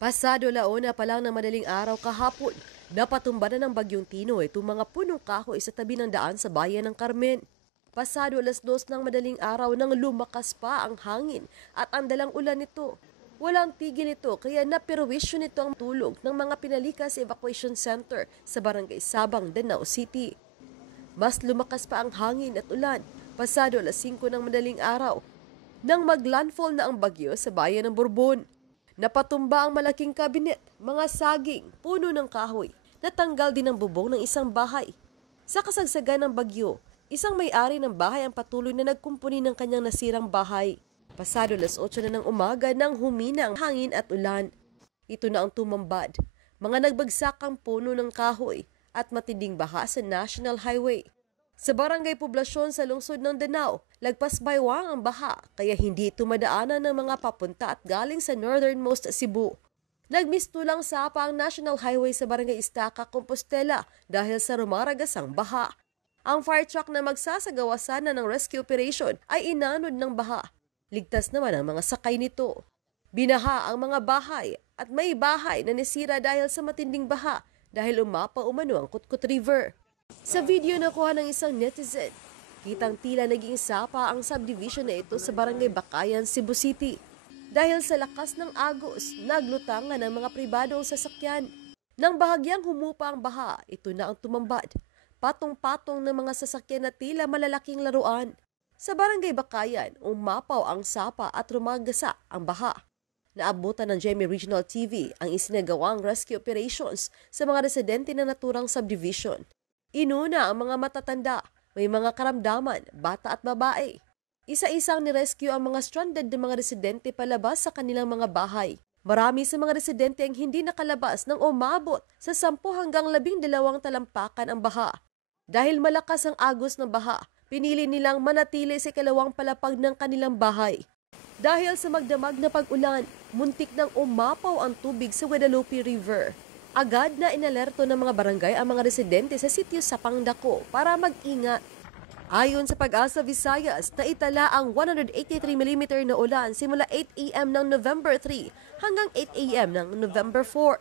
Pasado launa pa lang ng madaling araw kahapon, napatumba na ng Bagyong Tino itong mga punong kahoy sa tabi ng daan sa bayan ng Carmen. Pasado 2:00 ng madaling araw nang lumakas pa ang hangin at ang dalang ulan nito. Walang tigil ito kaya naperwisyo nito ang tulog ng mga pinalikas evacuation center sa Barangay Sabang, Danao City. Mas lumakas pa ang hangin at ulan pasado 5:00 ng madaling araw nang maglandfall na ang bagyo sa bayan ng Bourbon. Napatumba ang malaking kabinet, mga saging, puno ng kahoy. Natanggal din ang bubong ng isang bahay. Sa kasagsagan ng bagyo, isang may-ari ng bahay ang patuloy na nagkumpuni ng kanyang nasirang bahay. Pasado 8:00 na ng umaga nang humina ang hangin at ulan. Ito na ang tumambad. Mga nagbagsak ang puno ng kahoy at matinding baha sa National Highway. Sa barangay poblasyon sa lungsod ng Danao, lagpas baywang ang baha kaya hindi ito madaanan ng mga papunta at galing sa northernmost Cebu. Nagmistulang sapa ang National Highway sa barangay Estaca, Compostela dahil sa rumaragasang baha. Ang fire truck na magsasagawa sana ng rescue operation ay inanod ng baha. Ligtas naman ang mga sakay nito. Binaha ang mga bahay at may bahay na nasira dahil sa matinding baha dahil umapaw umano ang Kutkut River. Sa video na kuha ng isang netizen, kitang tila naging sapa ang subdivision na ito sa Barangay Bakayan, Cebu City. Dahil sa lakas ng agos, naglutangan ang mga pribadong sasakyan. Nang bahagyang humupa ang baha, ito na ang tumambad. Patong-patong ng mga sasakyan na tila malalaking laruan. Sa Barangay Bakayan, umapaw ang sapa at rumagasa ang baha. Naabutan ng GMA Regional TV ang isinagawang rescue operations sa mga residente na naturang subdivision. Inuna ang mga matatanda, may mga karamdaman, bata at babae. Isa-isang nirescue ang mga stranded na mga residente palabas sa kanilang mga bahay. Marami sa mga residente ang hindi nakalabas nang umabot sa 10 hanggang 12 talampakan ang baha. Dahil malakas ang agos ng baha, pinili nilang manatili sa ikalawang palapag ng kanilang bahay. Dahil sa magdamag na pag-ulan, muntik nang umapaw ang tubig sa Guadalupe River. Agad na inalerto ng mga barangay ang mga residente sa sitio Sapang Dako para mag-ingat. Ayon sa Pag-asa Visayas, naitala ang 183 mm na ulan simula 8 a.m. ng November 3 hanggang 8 a.m. ng November 4.